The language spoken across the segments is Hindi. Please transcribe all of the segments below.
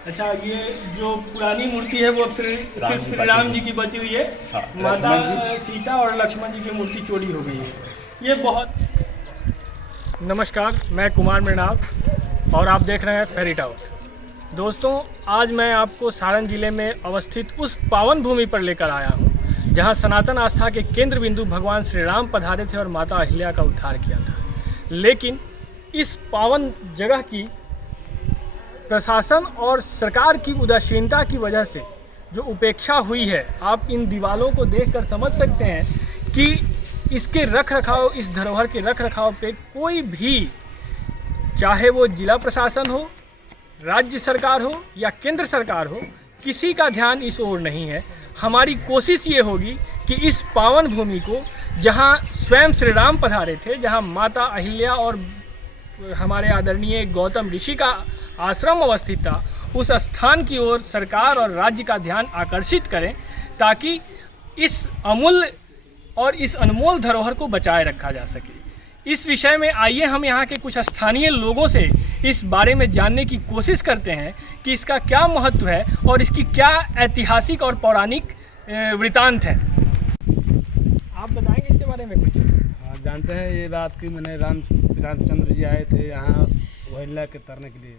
अच्छा, ये जो पुरानी मूर्ति है वो सिर्फ श्री राम जी की बची हुई है। हाँ, माता सीता और लक्ष्मण जी की मूर्ति चोरी हो गई है। ये बहुत। नमस्कार, मैं कुमार मृणाल और आप देख रहे हैं फेरी टावर। दोस्तों, आज मैं आपको सारण जिले में अवस्थित उस पावन भूमि पर लेकर आया हूँ जहाँ सनातन आस्था के केंद्र बिंदु भगवान श्री राम पधारे थे और माता अहिल्या का उद्धार किया था। लेकिन इस पावन जगह की प्रशासन और सरकार की उदासीनता की वजह से जो उपेक्षा हुई है, आप इन दीवारों को देखकर समझ सकते हैं कि इसके रख रखाव, इस धरोहर के रख रखाव पे कोई भी, चाहे वो जिला प्रशासन हो, राज्य सरकार हो या केंद्र सरकार हो, किसी का ध्यान इस ओर नहीं है। हमारी कोशिश ये होगी कि इस पावन भूमि को, जहाँ स्वयं श्री राम पधारे थे, जहाँ माता अहिल्या और हमारे आदरणीय गौतम ऋषि का आश्रम अवस्थित था, उस स्थान की ओर सरकार और राज्य का ध्यान आकर्षित करें ताकि इस अमूल्य और इस अनमोल धरोहर को बचाए रखा जा सके। इस विषय में आइए हम यहाँ के कुछ स्थानीय लोगों से इस बारे में जानने की कोशिश करते हैं कि इसका क्या महत्व है और इसकी क्या ऐतिहासिक और पौराणिक वृतांत है। आप बताएंगे इसके बारे में कुछ? हाँ, जानते हैं ये बात कि मैंने रामचंद्र जी आए थे यहाँ अहिल्या के तरने के लिए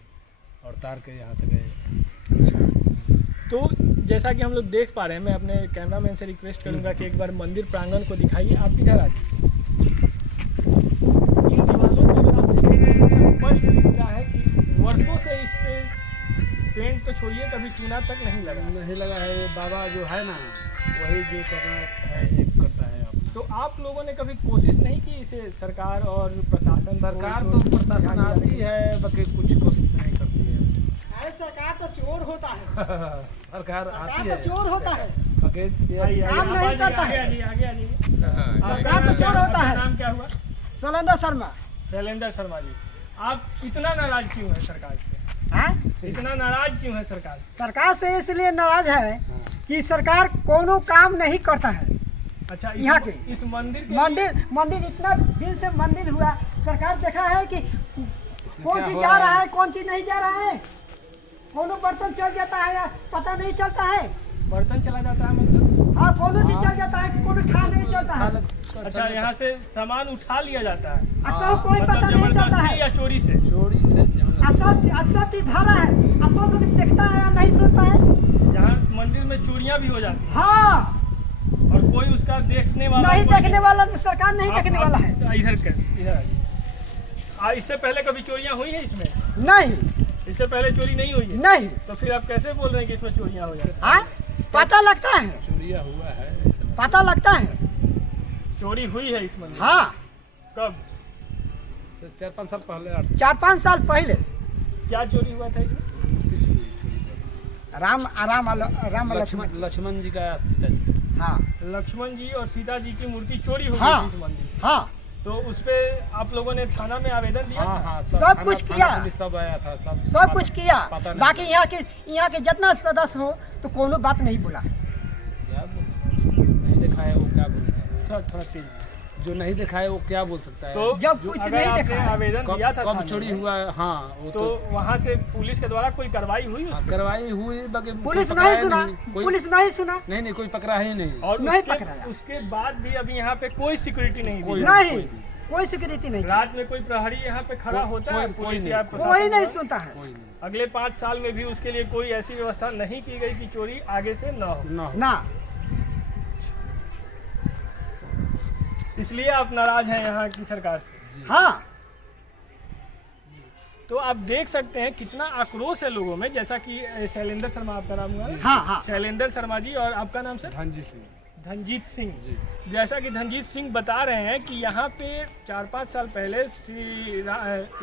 और तार के यहाँ से गए। अच्छा, तो जैसा कि हम लोग देख पा रहे हैं, मैं अपने कैमरामैन से रिक्वेस्ट करूंगा कि एक बार मंदिर प्रांगण को दिखाइए। आप इधर आ जाइए। इन दीवारों पर आप देखेंगे स्पष्ट दिख रहा है कि वर्षों से इस पे पेंट तो छोड़िए, कभी चूना तक नहीं लगा है। ये बाबा जो है ना, वही जो करना है ये करता है। तो आप लोगों ने कभी कोशिश नहीं की इसे? सरकार और प्रशासन, सरकार तो प्रशासन आती है, बाकी कुछ कोशिश नहीं करती है। सरकार तो चोर होता है। सरकार आती तो है, चोर होता है, काम नहीं करता है। आगे सरकार तो चोर होता है। नाम क्या हुआ? शैलेंद्र शर्मा। शैलेंद्र शर्मा जी, आप इतना नाराज क्यों है सरकार से? इतना नाराज क्यों है सरकार? सरकार से इसलिए नाराज है कि सरकार कोनो काम नहीं करता है। अच्छा, यहाँ के इस मंदिर इतना दिन से मंदिर हुआ, सरकार देखा है कि कौन चीज जा रहा है, कौन चीज नहीं जा रहा है। कोनो बर्तन चल जाता है या पता नहीं चलता है। बर्तन चला जाता है मतलब? हाँ, कोनो चीज चल जाता है, कोनो खा नहीं चलता है। अच्छा, यहाँ से सामान उठा लिया जाता है, कोई पता नहीं चलता है या चोरी से? सब चीज भरा है, सब देखता है या नहीं सुनता है। यहाँ मंदिर में चोरियाँ भी हो जाती है। हाँ, और कोई उसका देखने वाला नहीं, देखने वाला सरकार नहीं देखने वाला है। इधर इससे पहले कभी चोरियां हुई है इसमें? नहीं, इससे पहले चोरी नहीं हुई है। नहीं। तो फिर आप कैसे बोल रहे हैं कि इसमें चोरियां हो जाती? पता लगता है, चोरिया हुआ है, पता लगता है। चोरी हुई है इस मंदिर? हाँ। कब? 4-5 साल पहले। 4-5 साल पहले। क्या चोरी हुआ था इसमें? राम लक्ष्मण जी का, सीता जी। हाँ, लक्ष्मण जी और सीता जी की मूर्ति चोरी हो हाँ, गई इस मंदिर। हाँ। तो उस पे आप लोगों ने थाना में आवेदन दिया? हाँ, सब कुछ किया, सब आया था, सब कुछ किया। बाकी यहाँ के जितना सदस्य हो तो कोनो बात नहीं बोला। नहीं देखा है वो क्या बोलता है? थोड़ा तेज। जो नहीं देखा है वो क्या बोल सकता है? तो जब कुछ अगर नहीं आपने देखा है, आवेदन दिया था कब चोरी हुआ है? हाँ, वो तो वहाँ से पुलिस के द्वारा कोई कार्रवाई हुई? कार्रवाई हुई, बाकी पुलिस नहीं सुना। नहीं, कोई पकड़ा ही नहीं। और नहीं पकड़ाया। उसके बाद भी अभी यहाँ पे कोई सिक्योरिटी नहीं दी? नहीं, कोई सिक्योरिटी नहीं। रात में कोई प्रहरी यहाँ पे खड़ा होता है? कोई नहीं सुनता है। अगले 5 साल में भी उसके लिए कोई ऐसी व्यवस्था नहीं की गई कि चोरी आगे से न हो? ना। इसलिए आप नाराज हैं यहाँ की सरकार से? हाँ। तो आप देख सकते हैं कितना आक्रोश है लोगों में। जैसा कि शैलेंद्र शर्मा आपका नाम हुआ? हाँ। शैलेंद्र शर्मा जी। और आपका नाम सर? धनजीत सिंह जी। जैसा कि धनजीत सिंह बता रहे हैं कि यहाँ पे 4-5 साल पहले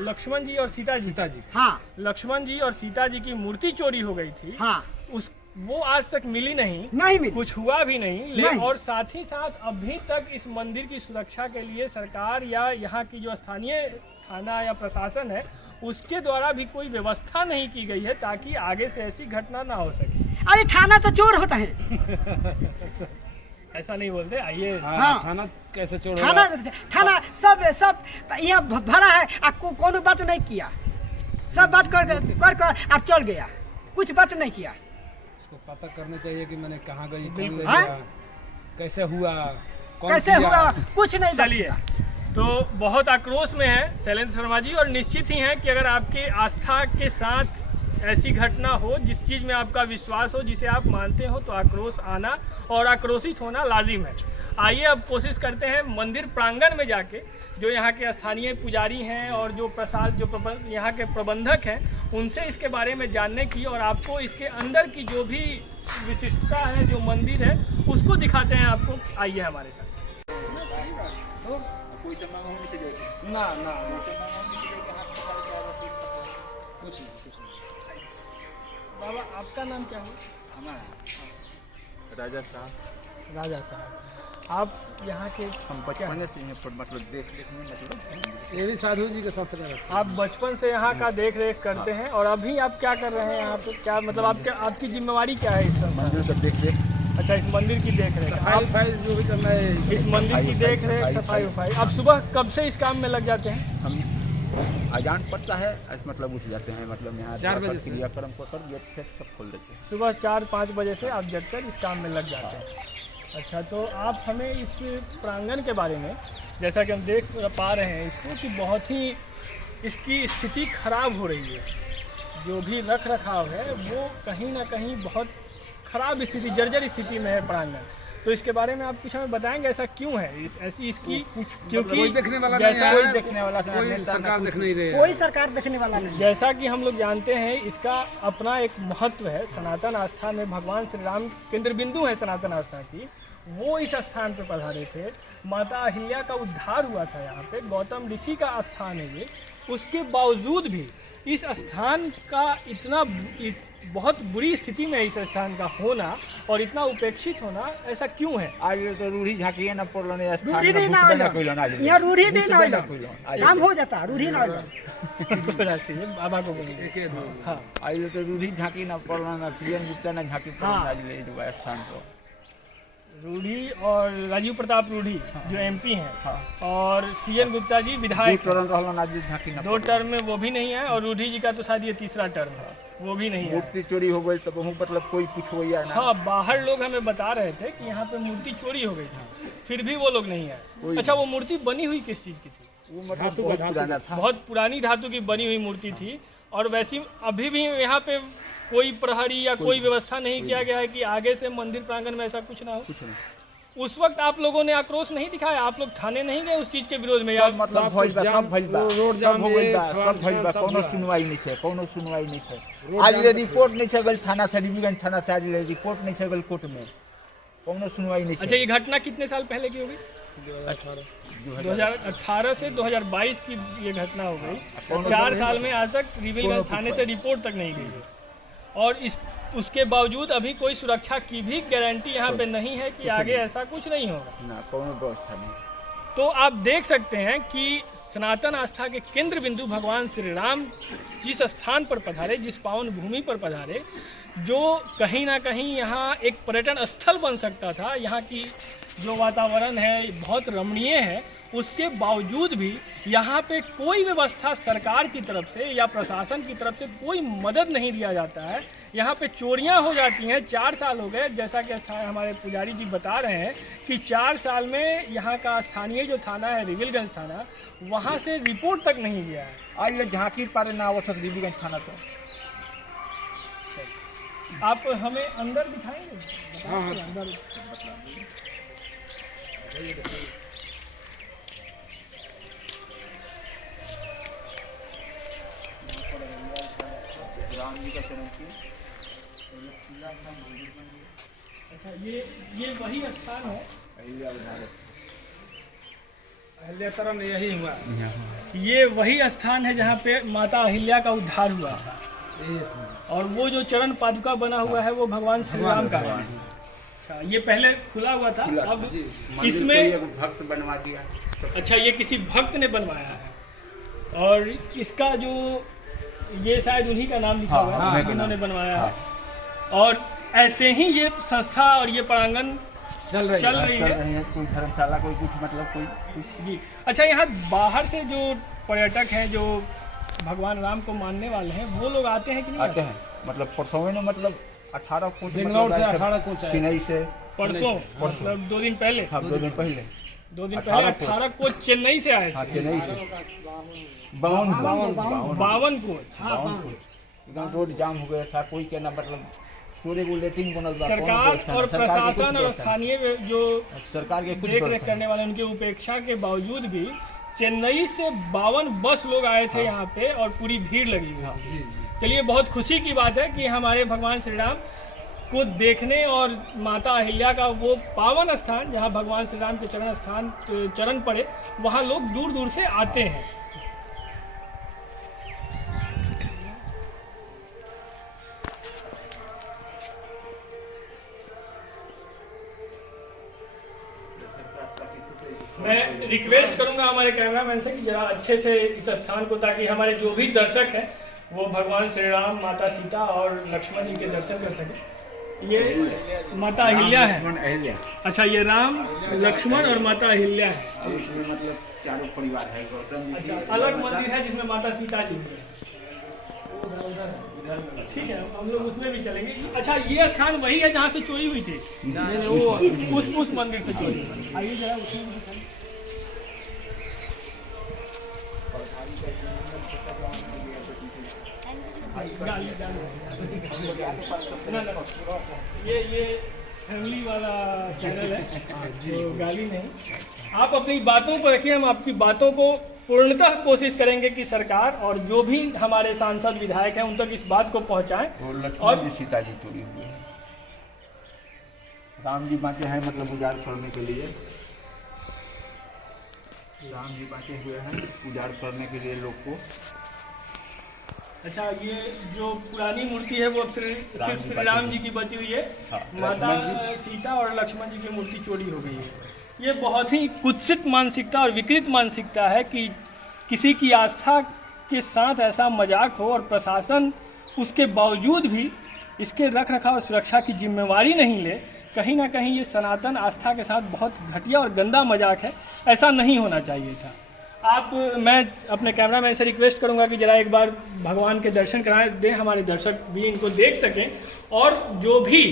लक्ष्मण जी और सीता जी, हाँ, लक्ष्मण जी और सीता जी की मूर्ति चोरी हो गई थी। हाँ। वो आज तक मिली नहीं मिली, कुछ हुआ भी नहीं। नहीं। और साथ ही साथ अभी तक इस मंदिर की सुरक्षा के लिए सरकार या यहाँ की जो स्थानीय थाना या प्रशासन है उसके द्वारा भी कोई व्यवस्था नहीं की गई है ताकि आगे से ऐसी घटना ना हो सके। अरे थाना तो चोर होता है। ऐसा नहीं बोलते। आइए। हाँ। थाना कैसे चोर? थाना सब यहाँ भरा है, कोनो बात नहीं किया। सब बात कर और चल गया, कुछ बात नहीं किया। इसको पता करना चाहिए कि मैंने कहाँ गई, कौन ले हाँ? गया, कैसे हुआ, कौन कैसे किया? हुआ, कुछ नहीं बात चलिए, किया। तो बहुत आक्रोश में है शैलेंद्र शर्मा जी, और निश्चित ही है कि अगर आपके आस्था के साथ ऐसी घटना हो, जिस चीज़ में आपका विश्वास हो, जिसे आप मानते हो, तो आक्रोश आना और आक्रोशित होना लाजिम है। आइए अब कोशिश करते हैं मंदिर प्रांगण में जाके, जो यहाँ के स्थानीय पुजारी हैं और जो यहाँ के प्रबंधक हैं, उनसे इसके बारे में जानने की, और आपको इसके अंदर की जो भी विशिष्टता है, जो मंदिर है, उसको दिखाते हैं आपको। आइए हमारे साथ। ना ना कुछ नहीं। बाबा, आपका नाम क्या है? राजा साहब, राजा साहब। आप यहाँ के हम बचपन से यहाँ पर मतलब देखने मतलब ये भी साधु जी के साथ रहता है। आप बचपन से यहाँ का देख रेख करते हैं, और अभी आप क्या कर रहे हैं यहाँ पे? क्या मतलब आपकी जिम्मेवारी क्या है इस समय? मंदिर का देख रेख। अच्छा, इस मंदिर की देख रेख। सफाई आप उफाई जो भी करना है, इस मंदिर की देख रेख, सफाई उफाई, आप सुबह कब से इस काम में लग जाते हैं? हम अजान पड़ता है मतलब उठ जाते हैं, मतलब यहाँ 4 बजे से। क्रियाक्रम को कर गेट से सब खोल देते हैं। सुबह 4-5 बजे से आप जगकर इस काम में लग जाते हैं। अच्छा, तो आप हमें इस प्रांगण के बारे में, जैसा कि हम देख पा रहे हैं इसको, कि बहुत ही इसकी स्थिति खराब हो रही है। जो भी रख रखाव है वो कहीं ना कहीं बहुत खराब स्थिति, जर्जर स्थिति में है प्रांगण। तो इसके बारे में आप कुछ हमें बताएंगे, ऐसा क्यों है ऐसी इसकी? क्योंकि कोई देखने वाला नहीं जैसा है, कोई देखने वाला कोई सरकार देख नहीं रही है। कोई सरकार देखने वाला नहीं। जैसा कि हम लोग जानते हैं, इसका अपना एक महत्व है। सनातन आस्था में भगवान श्री राम केंद्र बिंदु है सनातन आस्था की। वो इस स्थान पर पधारे थे, माता अहिल्या का उद्धार हुआ था यहाँ पे, गौतम ऋषि का स्थान है ये। उसके बावजूद भी इस स्थान का इतना बहुत बुरी स्थिति में इस स्थान का होना और इतना उपेक्षित होना, ऐसा क्यों है? आज तो रूढ़ी झाँकिए न पड़लो ने रूढ़ी भी ना हो, यहाँ रूढ़ी भी ना हो, काम हो जाता, रूढ़ी ना हो। बाबा को बोलिए। एक ही दो। हाँ, आज तो रूढ़ी झाँकी न पड़लो न सीएम गुप्ता न झाँकी पड़लो हाँ। आज ले जो स्थान को। रूढ़ी और राजीव प्रताप रूढ़ी जो एमपी हैं, हाँ। और सीएन गुप्ता जी विधायक हैं। रहलो ना जी झाँकी न 2 टर्म में वो भी नहीं है, और रूढ़ी जी का तो शायद ये 3रा टर्म है, वो भी नहीं है। मूर्ति चोरी हो गई तो बहु मतलब कोई पूछो या ना। हाँ, बाहर लोग हमें बता रहे थे कि यहाँ पे मूर्ति चोरी हो गई थी, फिर भी वो लोग नहीं है। अच्छा, वो मूर्ति बनी हुई किस चीज़ की थी? वो मतलब बहुत पुराना था। बहुत पुरानी धातु की बनी हुई मूर्ति थी, और वैसी अभी भी यहाँ पे कोई प्रहरी या कोई व्यवस्था नहीं किया गया है कि आगे से मंदिर प्रांगण में ऐसा कुछ ना हो। कुछ नहीं। उस वक्त आप लोगों ने आक्रोश नहीं दिखाया? आप लोग थाने नहीं गए उस चीज के विरोध में? यार मतलब भइल बा, सब भइल बा, रोड जाम सब भइल बा, है, सब भइल बा, सब कोनो हुआ। सुनवाई नहीं है, कोनो सुनवाई नहीं है। आज ले रिपोर्ट नहीं है गल थाना से, डिवीजन थाना से आज ले रिपोर्ट नहीं है गल कोर्ट में, कोनो सुनवाई नहीं अच्छा, है। ये घटना कितने साल पहले की होगी? 2018 से 2022 की ये घटना हो गई। 4 साल में आज तक रिविलगंज थाने से रिपोर्ट तक नहीं गई है, और उसके बावजूद अभी कोई सुरक्षा की भी गारंटी यहाँ पे नहीं है कि आगे ऐसा कुछ नहीं होगा। ना कोनो व्यवस्था नहीं। तो आप देख सकते हैं कि सनातन आस्था के केंद्र बिंदु भगवान श्री राम जिस स्थान पर पधारे, जिस पावन भूमि पर पधारे, जो कहीं ना कहीं यहाँ एक पर्यटन स्थल बन सकता था, यहाँ की जो वातावरण है बहुत रमणीय है, उसके बावजूद भी यहाँ पे कोई व्यवस्था सरकार की तरफ से या प्रशासन की तरफ से कोई मदद नहीं दिया जाता है। यहाँ पे चोरियाँ हो जाती हैं। 4 साल हो गए, जैसा कि हमारे पुजारी जी बता रहे हैं कि 4 साल में यहाँ का स्थानीय जो थाना है रिविलगंज थाना, वहाँ से रिपोर्ट तक नहीं गया है। आज ले झाँकी पारे ना आवश्यक डिवीजन थाना तो। आप हमें अंदर दिखाएंगे? हाँ, हाँ। अंदर राम जी का जन्म की अच्छा, ये वही स्थान है? अहिल्यातरण में यही हुआ, ये वही स्थान है जहाँ पे माता अहिल्या का उद्धार हुआ था, यही स्थान। और वो जो चरण पादुका बना हुआ है वो भगवान श्री राम का है। अच्छा, ये पहले खुला हुआ था, अब इसमें भक्त बनवा दिया। अच्छा, ये किसी भक्त ने बनवाया है, और इसका जो ये शायद उन्हीं का नाम लिखा हुआ है, हाँ, इन्होंने बनवाया है। और ऐसे ही ये संस्था और ये प्रांगण चल रही है। कोई धर्मशाला, कोई कुछ मतलब कोई जी। अच्छा, यहाँ बाहर से जो पर्यटक हैं, जो भगवान राम को मानने वाले हैं, वो लोग आते हैं कि नहीं? आते हैं, मतलब परसों में मतलब 18 कोच बेंगलोर से 18 कोच आए। चेन्नई से परसों मतलब 2 दिन पहले, हाँ 2 दिन पहले 18 कोच चेन्नई से आए हाँ थे। चेन्नई से 52 कोच। एकदम रोड जाम हो गया था, कोई कहना मतलब पूरे को लेटिंग बनल बा, सरकार कौन और सरकार के कुछ प्रशासन और व्यवस्था स्थानीय जो नहीं। सरकार के कुछ देख रेख व्यवस्था करने वाले उनकी उपेक्षा के बावजूद भी चेन्नई से 52 बस लोग आए थे यहाँ पे और पूरी भीड़ लगी हुई थी। जी जी। चलिए, बहुत खुशी की बात है कि हमारे भगवान श्री राम को देखने और माता अहिल्या का वो पावन स्थान जहाँ भगवान श्री राम के चरण पड़े, वहाँ लोग दूर दूर से आते हैं। मैं रिक्वेस्ट करूंगा हमारे कैमरामैन से कि जरा अच्छे से इस स्थान को, ताकि हमारे जो भी दर्शक हैं वो भगवान श्री राम, माता सीता और लक्ष्मण जी के दर्शन कर सकें। ये माता अहिल्या है। अहिल्या अच्छा, ये राम, लक्ष्मण और माता अहिल्या है। और इसमें मतलब चारों परिवार है। गौतम जी अच्छा, अलग मंदिर है जिसमें माता सीता जी है। ठीक है, हम लोग उसमें भी चलेंगे। अच्छा, ये स्थान वही है जहाँ से चोरी हुई थी, वो उस मंदिर से चोरी हुई। आइए जरा उसमें भी दिखाइए। गाली ना, ये फैमिली वाला चैनल है, तो गाली नहीं। आप अपनी बातों को रखिए, हम आपकी बातों को पूर्णतः कोशिश करेंगे कि सरकार और जो भी हमारे सांसद विधायक हैं उन तक इस बात को पहुंचाएं। और लक्ष्मण जी सीता जी चोरी हुए हैं, राम जी बांटे हैं मतलब उजाड़ करने के लिए। राम जी बांटे हुए हैं उजाड़ करने के लिए लोग को। अच्छा, ये जो पुरानी मूर्ति है वो सिर्फ श्री राम जी की बची हुई है। हाँ, माता सीता और लक्ष्मण जी की मूर्ति चोरी हो गई है। ये बहुत ही कुत्सित मानसिकता और विकृत मानसिकता है कि किसी की आस्था के साथ ऐसा मजाक हो और प्रशासन उसके बावजूद भी इसके रख रखाव और सुरक्षा की जिम्मेवारी नहीं ले। कहीं ना कहीं ये सनातन आस्था के साथ बहुत घटिया और गंदा मजाक है, ऐसा नहीं होना चाहिए था। मैं अपने कैमरामैन से रिक्वेस्ट करूंगा कि जरा एक बार भगवान के दर्शन कराएं दें, हमारे दर्शक भी इनको देख सकें। और जो भी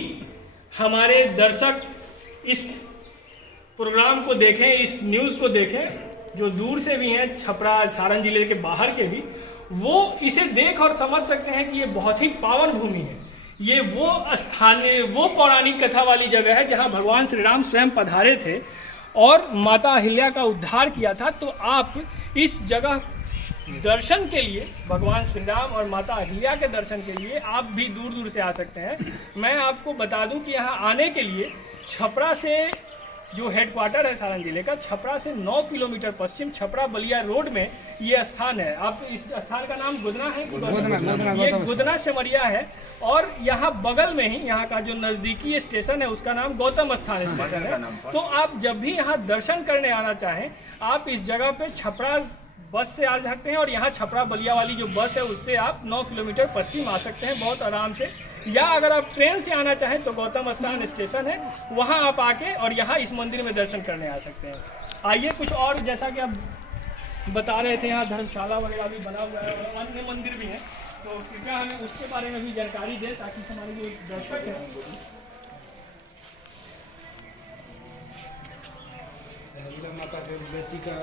हमारे दर्शक इस प्रोग्राम को देखें, इस न्यूज़ को देखें, जो दूर से भी हैं, छपरा सारण जिले के बाहर के भी, वो इसे देख और समझ सकते हैं कि ये बहुत ही पावन भूमि है। ये वो पौराणिक कथा वाली जगह है जहाँ भगवान श्री राम स्वयं पधारे थे और माता अहिल्या का उद्धार किया था। तो आप इस जगह दर्शन के लिए, भगवान श्री राम और माता अहिल्या के दर्शन के लिए आप भी दूर दूर से आ सकते हैं। मैं आपको बता दूं कि यहाँ आने के लिए छपरा से, जो हेडक्वार्टर है सारण जिले का, छपरा से 9 किलोमीटर पश्चिम छपरा बलिया रोड में ये स्थान है। आप इस स्थान का नाम गुदना है, ये गुदना सिमरिया है। और यहाँ बगल में ही यहाँ का जो नजदीकी स्टेशन है उसका नाम गौतम स्थान स्टेशन है। तो आप जब भी यहाँ दर्शन करने आना चाहें, आप इस जगह पे छपरा बस से आ सकते हैं और यहाँ छपरा बलिया वाली जो बस है उससे आप 9 किलोमीटर पश्चिम आ सकते हैं बहुत आराम से। या अगर आप ट्रेन से आना चाहें तो गौतम स्थान स्टेशन है, वहाँ आप आके और यहाँ इस मंदिर में दर्शन करने आ सकते हैं। आइए कुछ और, जैसा कि आप बता रहे थे, यहाँ धर्मशाला वगैरह भी बना हुआ है और अन्य मंदिर भी हैं, तो कृपया हमें उसके बारे में भी जानकारी दें ताकि हमारे जो दर्शक हैं। माता के बेटी का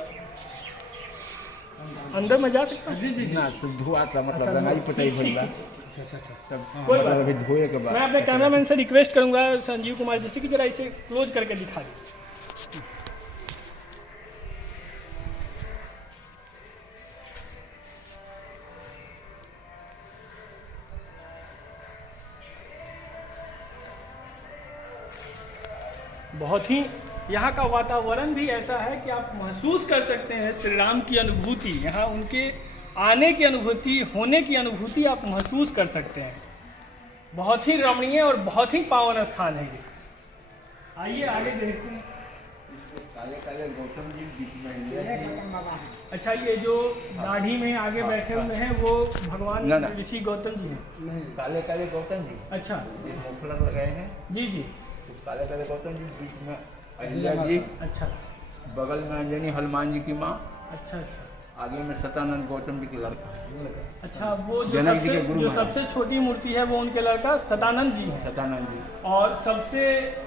अंदर में जा सकता हूँ? जी जी ना तो धुआ का मतलब रंगाई पटाई भइल बा। अच्छा। तब कोई बात मतलब अभी धोए के बाद मैं अपने कैमरामैन से रिक्वेस्ट करूंगा संजीव कुमार जैसे कि जरा इसे क्लोज करके दिखा दें। बहुत ही यहाँ का वातावरण भी ऐसा है कि आप महसूस कर सकते हैं श्री राम की अनुभूति, यहाँ उनके आने की अनुभूति, होने की अनुभूति आप महसूस कर सकते हैं। बहुत ही रमणीय और बहुत ही पावन स्थान है ये। आइए आगे देखते हैं। काले काले गौतम जी बीच में। अच्छा, ये जो दाढ़ी में आगे बैठे हुए हैं वो भगवान ना। ऋषि गौतम जी हैं। काले काले गौतम जी अच्छा ये मोफलर लगाए हैं। जी जी। तो काले काले गौतम जी बीच में अहिल्या जी, अच्छा बगल में अंजनी हनुमान जी की माँ, अच्छा अच्छा। आगे में सतानंद गौतम जी के लड़का। अच्छा, वो जो जनक जी के सबसे गुरु जो महाराज। सबसे छोटी मूर्ति है वो उनके लड़का सतानंद जी है। सतानंद जी। और सबसे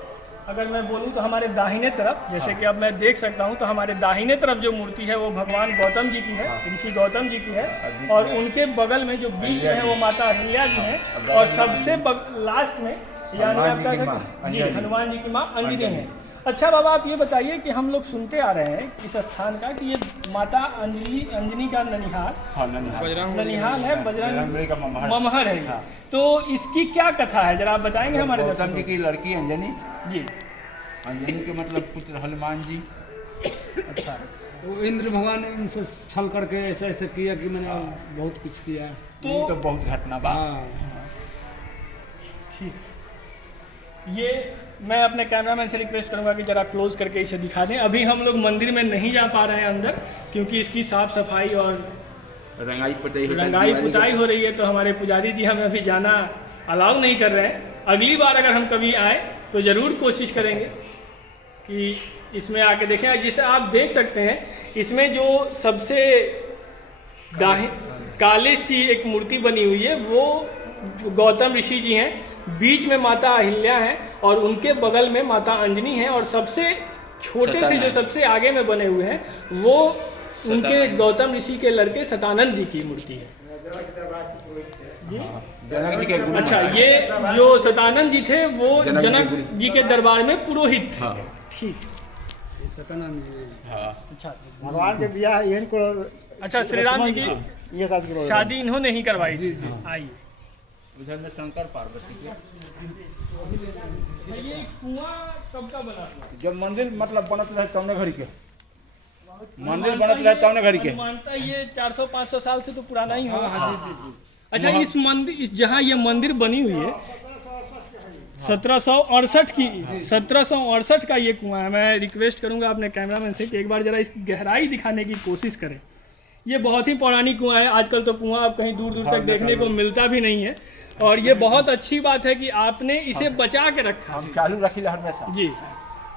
अगर मैं बोलूँ तो हमारे दाहिने तरफ, जैसे कि अब मैं देख सकता हूँ, तो हमारे दाहिने तरफ जो मूर्ति है वो भगवान गौतम जी की है, ऋषि गौतम जी की है। और उनके बगल में जो बीच में है वो माता अहिल्या जी है। और सबसे लास्ट में यानी हनुमान आप जी कह की सकते माँ, हैं जी, अंजनी। हनुमान जी की माँ अंजनी है। अच्छा बाबा, आप ये बताइए कि हम लोग सुनते आ रहे हैं इस स्थान का कि ये माता अंजनी का ननिहाल हाँ, ननिहाल है, बजरंग का ममहर। ममहर है। हाँ। तो इसकी क्या कथा है, जरा आप बताएंगे हमारे गौतम दर्शकों जी को? की लड़की अंजनी। जी। अंजनी के मतलब पुत्र हनुमान जी। अच्छा, तो इंद्र भगवान ने इनसे छल करके ऐसे ऐसे किया कि मैंने बहुत कुछ किया। तो बहुत घटना बा। हाँ, ठीक। ये मैं अपने कैमरामैन से रिक्वेस्ट करूंगा कि जरा क्लोज करके इसे दिखा दें। अभी हम लोग मंदिर में नहीं जा पा रहे हैं अंदर, क्योंकि इसकी साफ सफाई और रंगाई पुताई पुताई हो रही है, तो हमारे पुजारी जी हमें अभी जाना अलाउ नहीं कर रहे हैं। अगली बार अगर हम कभी आए तो ज़रूर कोशिश करेंगे कि इसमें आके देखें। जिसे आप देख सकते हैं, इसमें जो सबसे काले सी एक मूर्ति बनी हुई है वो गौतम ऋषि जी हैं, बीच में माता अहिल्या है और उनके बगल में माता अंजनी है। और सबसे छोटे से जो सबसे आगे में बने हुए हैं वो उनके गौतम ऋषि के लड़के सतानंद जी की मूर्ति है जी। जनक जी के गुरु अच्छा, महाराज। ये जो सतानंद जी थे वो जनक जी के दरबार में पुरोहित थे। हाँ। ठीक। ये सतानंद जी। हाँ। अच्छा भगवान के बियाह यही को अच्छा, श्री राम जी की ये शादी करो शादी इन्होंने ही करवाई थी। आइए, उधर में शंकर पार्वती के। ये कुआं कब का बना हुआ? जब मंदिर मतलब बनत रहे तौने घड़ी के मंदिर बनत रहे तौने घड़ी के। मानता ये 400-500 साल से तो पुराना ही होगा। अच्छा, इस मंदिर जहाँ ये मंदिर बनी हुई है 1768 का ये कुआं है। मैं रिक्वेस्ट करूंगा अपने कैमरामैन से कि एक बार जरा इसकी गहराई दिखाने की कोशिश करें। ये बहुत ही पौराणिक कुआं है। आजकल तो कुआं अब कहीं दूर दूर तक देखने को मिलता भी नहीं है, और ये बहुत अच्छी बात है कि आपने इसे बचा के रखा हम चालू रखी हमेशा जी।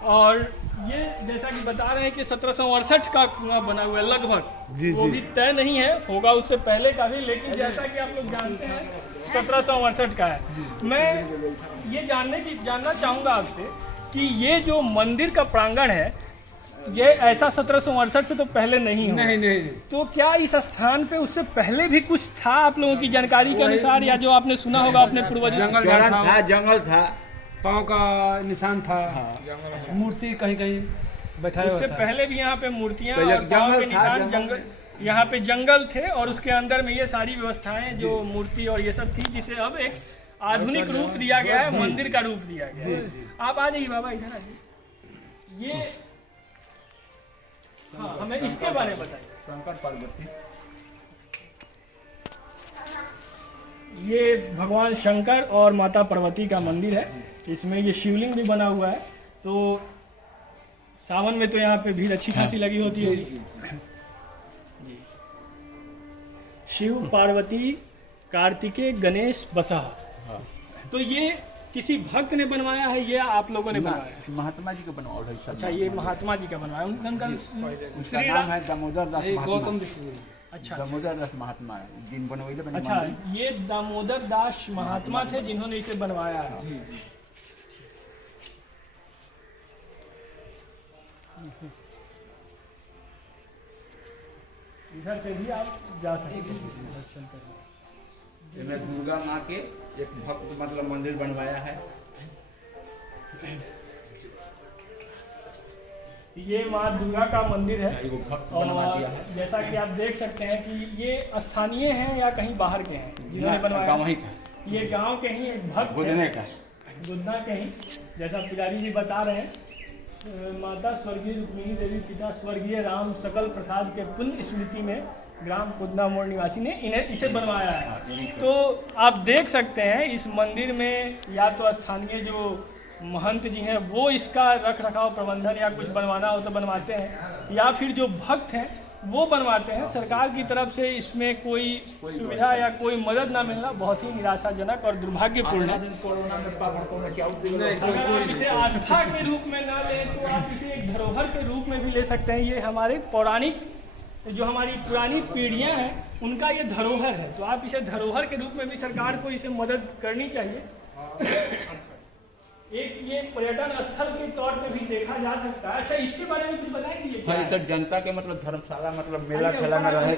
और ये जैसा कि बता रहे हैं कि 1768 का कुआं बना हुआ है लगभग, वो भी तय नहीं है, होगा उससे पहले का भी, लेकिन जैसा कि आप लोग जानते हैं 1768 का है। मैं ये जानना चाहूँगा आपसे कि ये जो मंदिर का प्रांगण है ये ऐसा 1768 से तो पहले नहीं हुआ। नहीं। तो क्या इस स्थान पे उससे पहले भी कुछ था आप लोगों की जानकारी के अनुसार, या जो आपने सुना होगा अपने पूर्वजों से? जंगल था। पाँव का निशान था। मूर्ति कहीं कहीं बैठाया उससे हुआ था। पहले भी यहाँ पे मूर्तियाँ पहले और पाँव के जंगल था, निशान जंगल, यहाँ पे जंगल थे और उसके अंदर में ये सारी व्यवस्थाएं जो मूर्ति और ये सब थी, जिसे अब एक आधुनिक रूप दिया गया है, मंदिर का रूप दिया गया है। आप आ जाइए बाबा, इधर आ जाइए। ये हाँ, हमें इसके बारे में बताइए। शंकर पार्वती। ये भगवान शंकर और माता पार्वती का मंदिर है। इसमें ये शिवलिंग भी बना हुआ है। तो सावन में तो यहाँ पे भीड़ अच्छी खासी लगी होती है जी। शिव पार्वती कार्तिकेय गणेश बसहा। तो ये किसी भक्त ने बनवाया है, ये आप लोगों ने बनवाया है? महात्मा जी का बनवाओ है। अच्छा, ये महात्मा जी का बनवाया है। उनका उसका नाम है दामोदर दास गौतम महात्मा। ऋषि। अच्छा दामोदर दास महात्मा है, जिन बनवाइले बने अच्छा, मंदिर। ये दामोदर दास महात्मा थे जिन्होंने इसे बनवाया है। इधर से भी आप जा सकते हैं दर्शन करने। इसमें दुर्गा माँ के एक भक्त मतलब मंदिर बनवाया है। ये माँ दुर्गा का मंदिर है। एगो भक्त बनवा और दिया है। जैसा कि आप देख सकते हैं कि ये स्थानीय हैं या कहीं बाहर के हैं जिन्होंने बनवाया? गाँव ही का, ये गांव के ही एक भक्त गुजने हैं, का। गुदना के ही, जैसा पुजारी जी बता रहे हैं। माता स्वर्गीय रुक्मिणी देवी, पिता स्वर्गीय राम, सकल प्रसाद के पुण्य स्मृति में ग्राम कुदना मोड़ निवासी ने इसे बनवाया है। तो आप देख सकते हैं इस मंदिर में या तो स्थानीय जो महंत जी हैं वो इसका रख रखाव प्रबंधन या कुछ बनवाना हो तो बनवाते हैं, या फिर जो भक्त हैं वो बनवाते हैं। सरकार की तरफ से इसमें कोई सुविधा या कोई मदद ना मिलना बहुत ही निराशाजनक और दुर्भाग्यपूर्ण है। कोरोना में पापड़ को क्या अगर आप इसे आस्था के रूप में ना लें तो आप इसे एक धरोहर के रूप में भी ले सकते हैं। ये हमारे पौराणिक जो हमारी पुरानी पीढ़ियां हैं उनका ये धरोहर है, तो आप इसे धरोहर के रूप में भी सरकार को इसे मदद करनी चाहिए। एक ये पर्यटन स्थल के तौर पे भी देखा जा सकता है। अच्छा, इसके बारे में कुछ बताएंगे? ये क्या है? सर जनता के मतलब धर्मशाला मतलब मेला ठेला में रहे,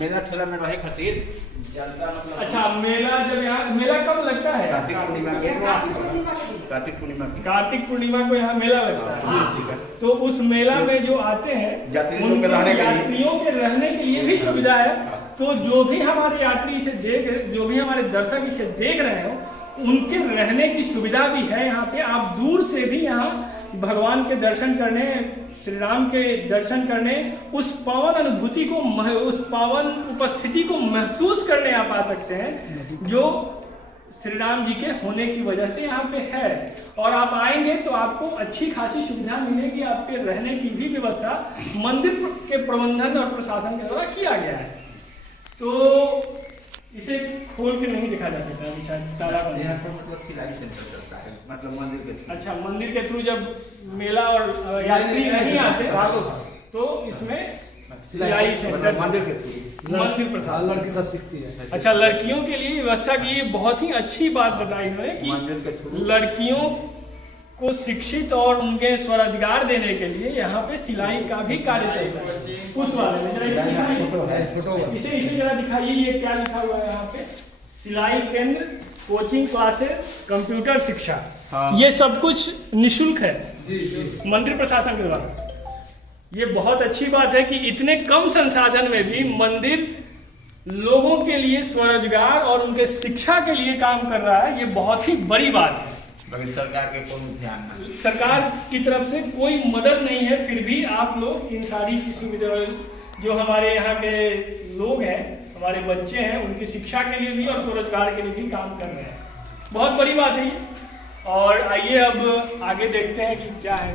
मेला ठेला में रहे खातिर जनता मतलब। अच्छा, मेला जब यहाँ मेला कब लगता है? कार्तिक पूर्णिमा कार्तिक पूर्णिमा को यहाँ मेला लगता है। ठीक है। तो उस मेला में जो आते हैं यात्रियों के रहने के लिए, यात्रियों के रहने के लिए भी सुविधा है। तो जो भी हमारे यात्री इसे जो भी हमारे दर्शक इसे देख रहे हो, उनके रहने की सुविधा भी है यहाँ पे। आप दूर से भी यहाँ भगवान के दर्शन करने, श्री राम के दर्शन करने, उस पावन अनुभूति को, उस पावन उपस्थिति को महसूस करने आप आ सकते हैं जो श्री राम जी के होने की वजह से यहाँ पे है। और आप आएंगे तो आपको अच्छी खासी सुविधा मिलेगी। आपके रहने की भी व्यवस्था मंदिर के प्रबंधन और प्रशासन के द्वारा किया गया है। तो इसे खोल के नहीं देखा जा सकता है, शायद ताला बंद है। मतलब सिलाई सेंटर चलता है, मतलब मंदिर के थ्रू। अच्छा, मंदिर के थ्रू जब मेला और यात्री नहीं आते तो इसमें सिलाई सेंटर मंदिर के थ्रू, मंदिर प्रशासन लड़की सब सीखती है। अच्छा, लड़कियों के लिए व्यवस्था की, बहुत ही अच्छी बात बताई उन्होंने मंदिर के कि थ्रू लड़कियों को शिक्षित और उनके स्वरोजगार देने के लिए यहाँ पे सिलाई का भी कार्य चलता है। उस वाले में जरा इसे दिखाइए, इसे जरा दिखाइए, ये क्या लिखा हुआ है यहाँ पे? सिलाई केंद्र, कोचिंग क्लासेस, कंप्यूटर शिक्षा। हाँ। ये सब कुछ निःशुल्क है जी। मंदिर प्रशासन के द्वारा। ये बहुत अच्छी बात है कि इतने कम संसाधन में भी मंदिर लोगों के लिए स्वरोजगार और उनके शिक्षा के लिए काम कर रहा है। ये बहुत ही बड़ी बात है। लेकिन सरकार के कोई ध्यान नहीं, सरकार की तरफ से कोई मदद नहीं है, फिर भी आप लोग इन सारी सुविधा जो हमारे यहाँ के लोग हैं, हमारे बच्चे हैं, उनकी शिक्षा के लिए भी और स्वरोजगार के लिए भी काम कर रहे हैं। बहुत बड़ी बात है ये। और आइए अब आगे देखते हैं कि क्या है।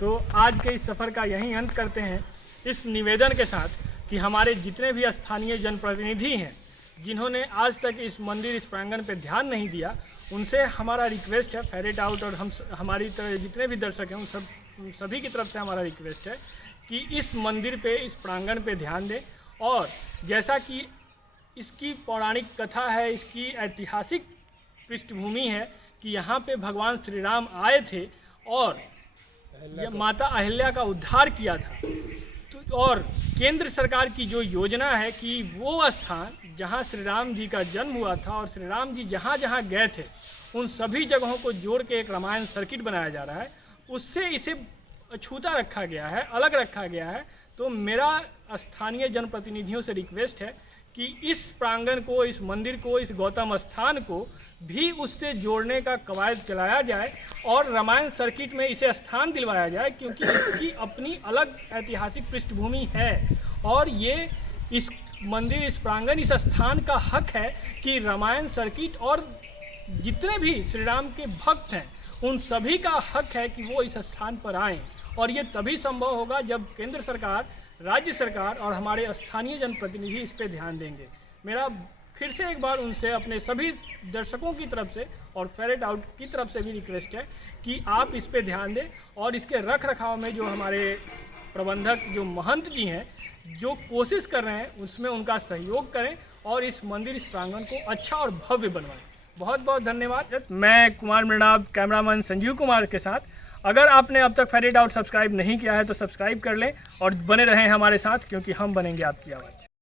तो आज के इस सफ़र का यहीं अंत करते हैं, इस निवेदन के साथ कि हमारे जितने भी स्थानीय जनप्रतिनिधि हैं जिन्होंने आज तक इस मंदिर, इस प्रांगण पे ध्यान नहीं दिया, उनसे हमारा रिक्वेस्ट है, फेरेट आउट और हमारी तरह जितने भी दर्शक हैं उन सभी की तरफ से हमारा रिक्वेस्ट है कि इस मंदिर पे, इस प्रांगण पे ध्यान दें। और जैसा कि इसकी पौराणिक कथा है, इसकी ऐतिहासिक पृष्ठभूमि है कि यहाँ पे भगवान श्री राम आए थे और माता अहिल्या का उद्धार किया था। और केंद्र सरकार की जो योजना है कि वो स्थान जहाँ श्री राम जी का जन्म हुआ था और श्री राम जी जहाँ जहाँ गए थे उन सभी जगहों को जोड़ के एक रामायण सर्किट बनाया जा रहा है, उससे इसे छूता रखा गया है, अलग रखा गया है। तो मेरा स्थानीय जनप्रतिनिधियों से रिक्वेस्ट है कि इस प्रांगण को, इस मंदिर को, इस गौतम स्थान को भी उससे जोड़ने का कवायद चलाया जाए और रामायण सर्किट में इसे स्थान दिलवाया जाए, क्योंकि इसकी अपनी अलग ऐतिहासिक पृष्ठभूमि है। और ये इस मंदिर, इस प्रांगण, इस स्थान का हक है कि रामायण सर्किट और जितने भी श्री राम के भक्त हैं उन सभी का हक है कि वो इस स्थान पर आएँ। और ये तभी संभव होगा जब केंद्र सरकार, राज्य सरकार और हमारे स्थानीय जनप्रतिनिधि इस पर ध्यान देंगे। मेरा फिर से एक बार उनसे, अपने सभी दर्शकों की तरफ से और फेरेट आउट की तरफ से भी रिक्वेस्ट है कि आप इस पे ध्यान दें और इसके रख रखाव में जो हमारे प्रबंधक, जो महंत जी हैं, जो कोशिश कर रहे हैं उसमें उनका सहयोग करें और इस मंदिर, इस प्रांगण को अच्छा और भव्य बनवाएं। बहुत बहुत धन्यवाद। मैं कुमार मृणाल, कैमरामैन संजीव कुमार के साथ। अगर आपने अब तक फेरेट आउट सब्सक्राइब नहीं किया है तो सब्सक्राइब कर लें और बने रहें हमारे साथ, क्योंकि हम बनेंगे आपकी आवाज़।